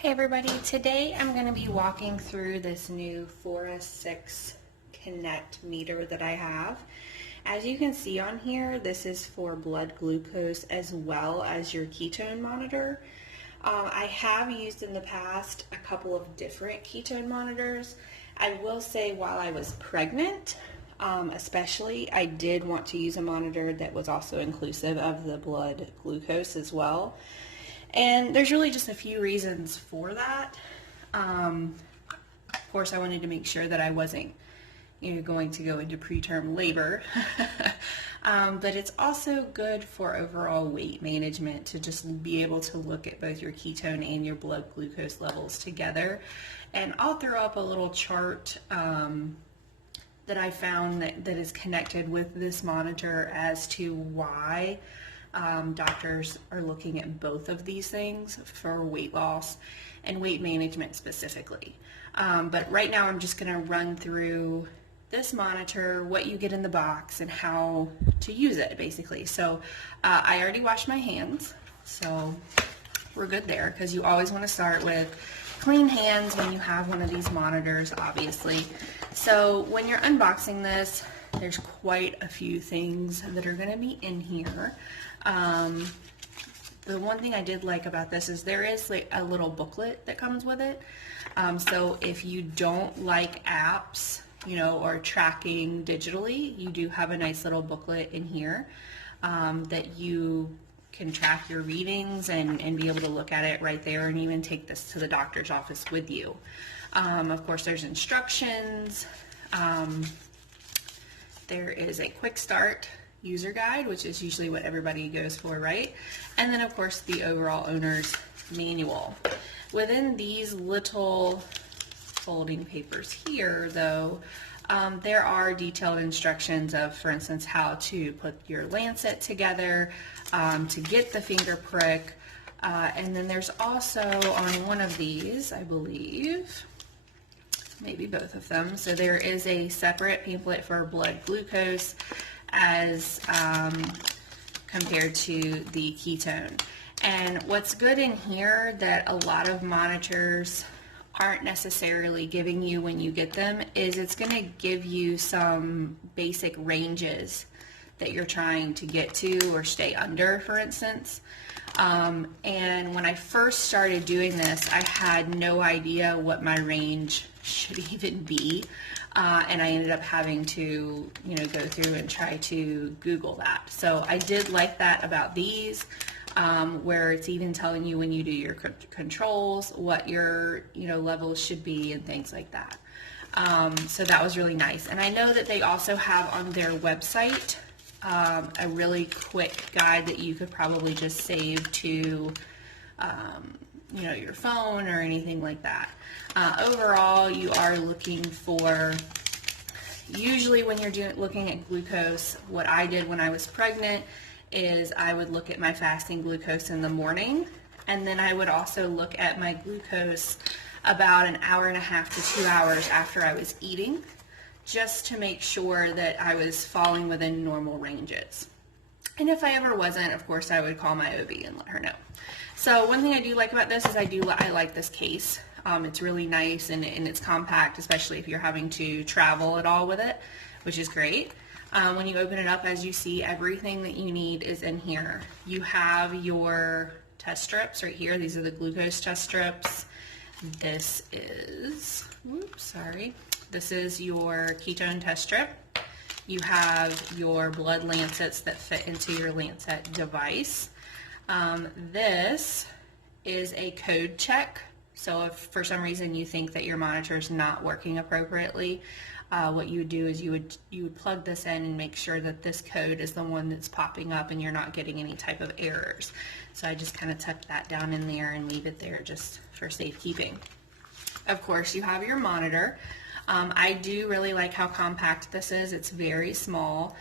Hey everybody, today I'm going to be walking through this new Fora6 Connect meter that I have. As you can see on here, this is for blood glucose as well as your ketone monitor. I have used in the past a couple of different ketone monitors. I will say while I was pregnant, especially, I did want to use a monitor that was also inclusive of the blood glucose as well. And there's really just a few reasons for that. Of course, I wanted to make sure that I wasn't, going to go into preterm labor. But it's also good for overall weight management to just be able to look at both your ketone and your blood glucose levels together. And I'll throw up a little chart that I found that is connected with this monitor as to why doctors are looking at both of these things for weight loss and weight management specifically. But right now I'm just going to run through this monitor, what you get in the box, and how to use it basically. So I already washed my hands, so we're good there, because you always want to start with clean hands when you have one of these monitors, obviously. So when you're unboxing this, there's quite a few things that are going to be in here. The one thing I did like about this is there is like a little booklet that comes with it. So if you don't like apps, or tracking digitally, you do have a nice little booklet in here that you can track your readings and be able to look at it right there, and even take this to the doctor's office with you. Of course, there's instructions. There is a quick start user guide, which is usually what everybody goes for, right? And then of course the overall owner's manual. Within these little folding papers here though, there are detailed instructions of, for instance, how to put your lancet together, to get the finger prick, and then there's also on one of these, I believe, maybe both of them, so there is a separate pamphlet for blood glucose as compared to the ketone. And what's good in here that a lot of monitors aren't necessarily giving you when you get them is it's going to give you some basic ranges that you're trying to get to or stay under, for instance. And when I first started doing this, I had no idea what my range should even be. And I ended up having to, go through and try to Google that. So I did like that about these, where it's even telling you when you do your controls, what your, levels should be and things like that. So that was really nice. And I know that they also have on their website a really quick guide that you could probably just save to, your phone or anything like that. Overall, you are looking for, usually when you're looking at glucose, what I did when I was pregnant is I would look at my fasting glucose in the morning, and then I would also look at my glucose about an hour and a half to 2 hours after I was eating, just to make sure that I was falling within normal ranges. And if I ever wasn't, of course, I would call my OB and let her know. So one thing I do like about this is I like this case. It's really nice and it's compact, especially if you're having to travel at all with it, which is great. When you open it up, as you see, everything that you need is in here. You have your test strips right here. These are the glucose test strips. This is, this is your ketone test strip. You have your blood lancets that fit into your lancet device. This is a code check. So if for some reason you think that your monitor is not working appropriately, what you would do is you would plug this in and make sure that this code is the one that's popping up and you're not getting any type of errors. So I just kind of tuck that down in there and leave it there just for safekeeping. Of course, you have your monitor. I do really like how compact this is. It's very small.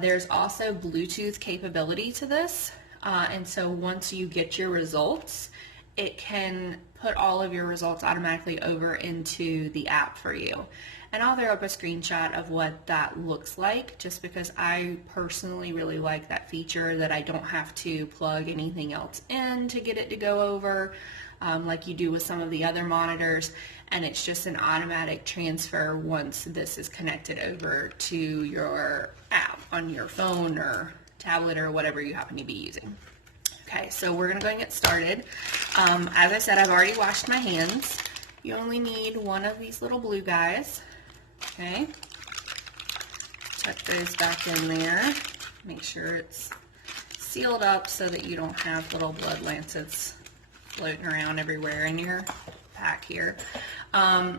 There's also Bluetooth capability to this. And so once you get your results, it can put all of your results automatically over into the app for you. And I'll throw up a screenshot of what that looks like, just because I personally really like that feature that I don't have to plug anything else in to get it to go over. like you do with some of the other monitors, and it's just an automatic transfer once this is connected over to your app on your phone or tablet or whatever you happen to be using. Okay, so we're going to go and get started. As I said, I've already washed my hands. You only need one of these little blue guys. Okay, tuck those back in there. Make sure it's sealed up so that you don't have little blood lancets floating around everywhere in your pack here. I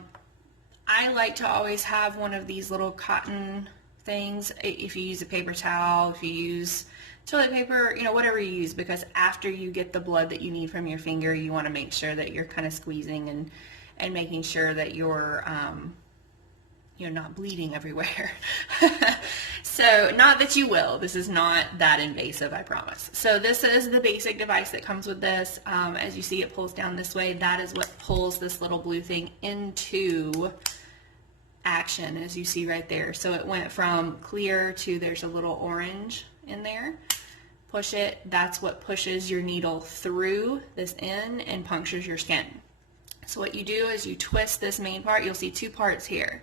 like to always have one of these little cotton things, if you use a paper towel, if you use toilet paper, you know, whatever you use, because after you get the blood that you need from your finger, you want to make sure that you're kind of squeezing and making sure that you're not bleeding everywhere. So, not that you will. This is not that invasive, I promise. So this is the basic device that comes with this. As you see, it pulls down this way. That is what pulls this little blue thing into action, as you see right there. So it went from clear to there's a little orange in there. Push it. That's what pushes your needle through this end and punctures your skin. So what you do is you twist this main part. You'll see two parts here.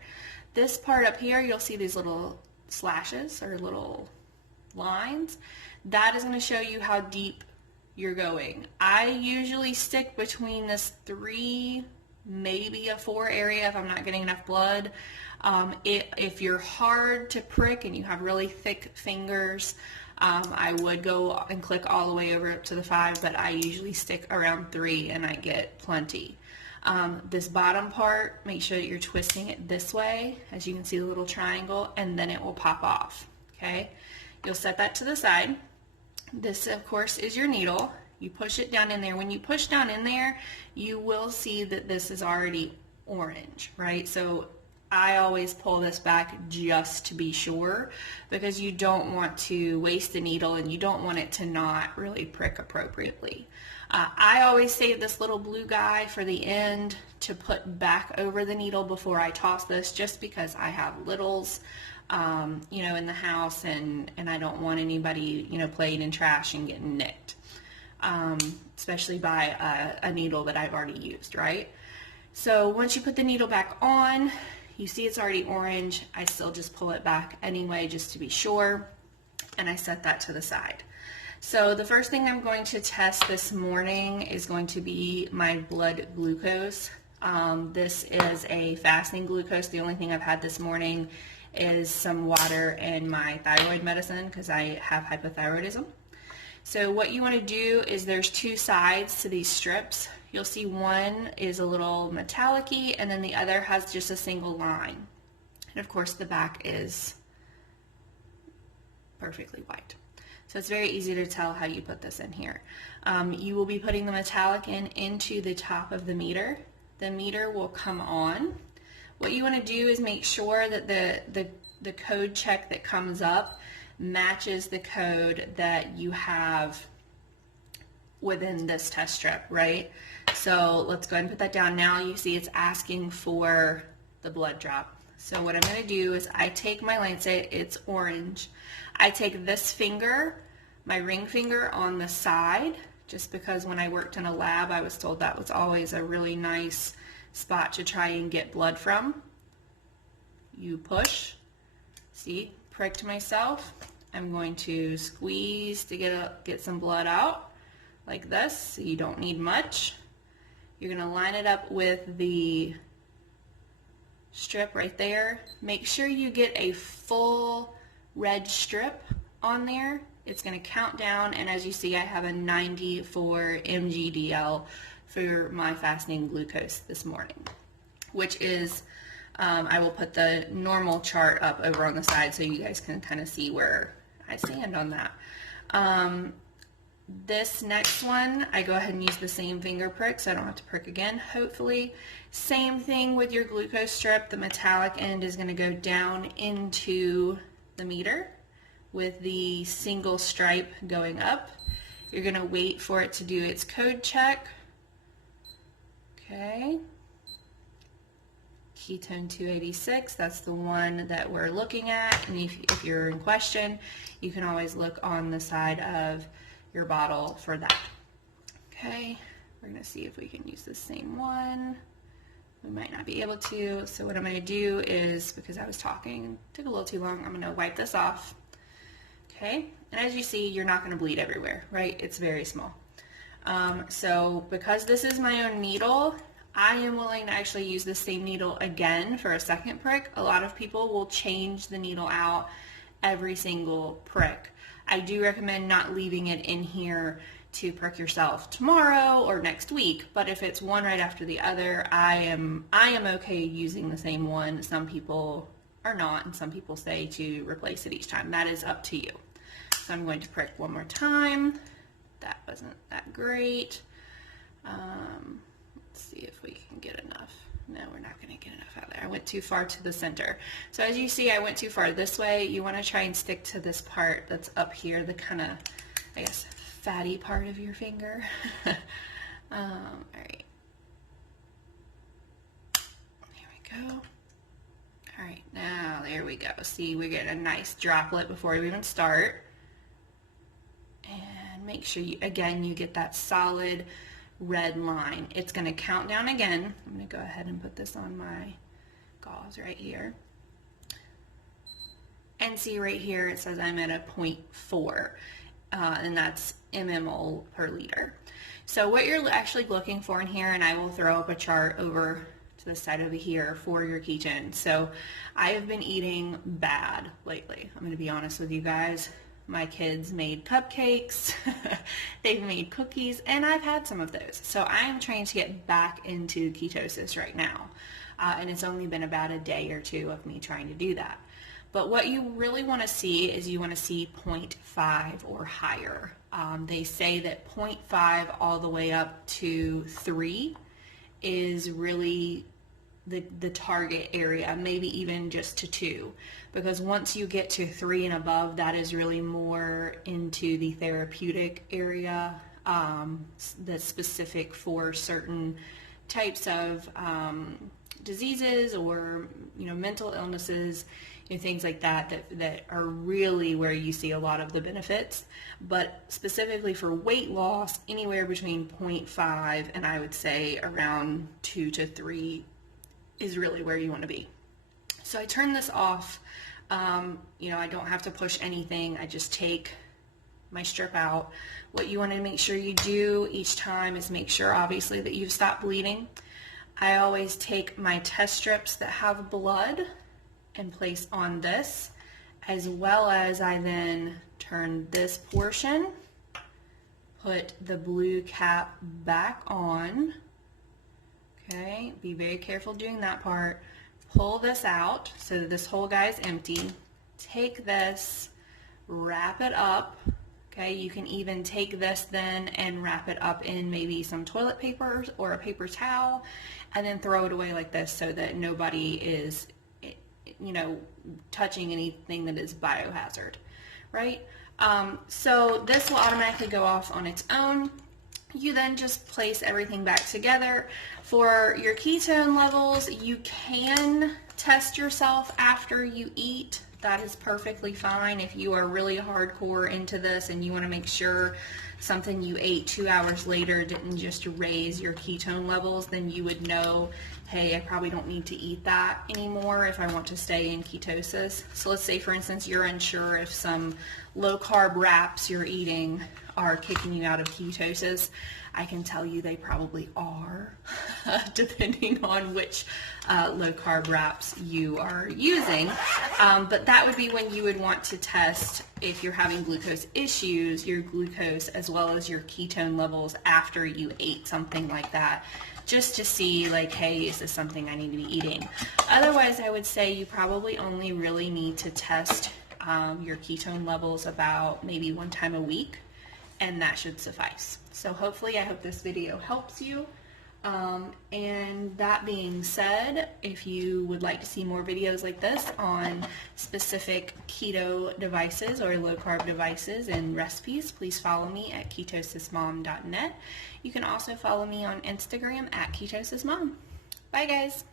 This part up here, you'll see these little slashes or little lines. That is going to show you how deep you're going. I usually stick between this 3, maybe a 4 area if I'm not getting enough blood. If you're hard to prick and you have really thick fingers, I would go and click all the way over up to the 5, but I usually stick around 3 and I get plenty. This bottom part, make sure that you're twisting it this way, as you can see the little triangle, and then it will pop off. Okay, you'll set that to the side. This, of course, is your needle. You push it down in there. When you push down in there, you will see that this is already orange, right? So I always pull this back just to be sure, because you don't want to waste the needle and you don't want it to not really prick appropriately. I always save this little blue guy for the end to put back over the needle before I toss this, just because I have littles, in the house, and I don't want anybody, playing in trash and getting nicked, especially by a needle that I've already used, right? So once you put the needle back on, you see it's already orange. I still just pull it back anyway, just to be sure, and I set that to the side. So the first thing I'm going to test this morning is going to be my blood glucose. This is a fasting glucose. The only thing I've had this morning is some water and my thyroid medicine, because I have hypothyroidism. So what you want to do is, there's 2 sides to these strips. You'll see one is a little metallic-y, and then the other has just a single line. And of course the back is perfectly white. So it's very easy to tell how you put this in here. You will be putting the metallic into the top of the meter. The meter will come on. What you want to do is make sure that the code check that comes up matches the code that you have within this test strip, right? So let's go ahead and put that down. Now you see it's asking for the blood drop. So what I'm going to do is, I take my lancet, it's orange. I take this finger, my ring finger, on the side, just because when I worked in a lab, I was told that was always a really nice spot to try and get blood from. You push, see, pricked myself. I'm going to squeeze to get some blood out, like this. So you don't need much. You're going to line it up with the strip right there. Make sure you get a full red strip on there. It's going to count down, and as you see, I have a 94 mg/dL for my fasting glucose this morning, which is, I will put the normal chart up over on the side so you guys can kind of see where I stand on that. This next one, I go ahead and use the same finger prick so I don't have to prick again, hopefully. Same thing with your glucose strip. The metallic end is going to go down into the meter with the single stripe going up. You're going to wait for it to do its code check. Okay. Ketone 286, that's the one that we're looking at. And if you're in question, you can always look on the side of your bottle for that. Okay, We're going to see if we can use the same one. We might not be able to. So what I'm going to do is, because I was talking, it took a little too long, I'm going to wipe this off. Okay, and as you see, you're not going to bleed everywhere, right? It's very small. So because this is my own needle, I am willing to actually use the same needle again for a second prick. A lot of people will change the needle out every single prick. I do recommend not leaving it in here to prick yourself tomorrow or next week, but if it's one right after the other, I am okay using the same one. Some people are not, and some people say to replace it each time. That is up to you. So I'm going to prick one more time. That wasn't that great. Let's see if we can get enough. No, we're not going to get enough out there. I went too far to the center. So as you see, I went too far this way. You want to try and stick to this part that's up here, the kind of, I guess, fatty part of your finger. All right. There we go. All right, now there we go. See, we get a nice droplet before we even start. And make sure you, again, you get that solid red line. It's going to count down again. I'm going to go ahead and put this on my gauze right here. And see right here, it says I'm at a 0.4, and that's mmol per liter. So what you're actually looking for in here, and I will throw up a chart over to the side over here for your ketones. So I have been eating bad lately. I'm going to be honest with you guys. My kids made cupcakes, they've made cookies, and I've had some of those. So I am trying to get back into ketosis right now. And it's only been about a day or two of me trying to do that. But what you really want to see is you want to see 0.5 or higher. They say that 0.5 all the way up to 3 is really the target area, maybe even just to 2, because once you get to 3 and above, that is really more into the therapeutic area, that's specific for certain types of diseases or mental illnesses, things like that are really where you see a lot of the benefits. But specifically for weight loss, anywhere between 0.5 and I would say around 2 to 3 is really where you want to be. So I turn this off. I don't have to push anything. I just take my strip out. What you want to make sure you do each time is make sure, obviously, that you've stopped bleeding. I always take my test strips that have blood and place on this, as well as I then turn this portion, put the blue cap back on. Okay, be very careful doing that part. Pull this out so that this whole guy is empty. Take this, wrap it up. Okay, you can even take this then and wrap it up in maybe some toilet paper or a paper towel, and then throw it away like this so that nobody is, touching anything that is biohazard, right? So this will automatically go off on its own. You then just place everything back together. For your ketone levels, you can test yourself after you eat. That is perfectly fine. If you are really hardcore into this and you want to make sure something you ate 2 hours later didn't just raise your ketone levels, then you would know, hey, I probably don't need to eat that anymore if I want to stay in ketosis. So let's say, for instance, you're unsure if some low-carb wraps you're eating are kicking you out of ketosis. I can tell you they probably are, depending on which low-carb wraps you are using. But that would be when you would want to test, if you're having glucose issues, your glucose as well as your ketone levels after you ate something like that, just to see, like, hey, is this something I need to be eating? Otherwise, I would say you probably only really need to test your ketone levels about maybe 1 time a week, and that should suffice. So hopefully, I hope this video helps you. And that being said, if you would like to see more videos like this on specific keto devices or low-carb devices and recipes, please follow me at KetosisMom.net. You can also follow me on Instagram at KetosisMom. Bye, guys.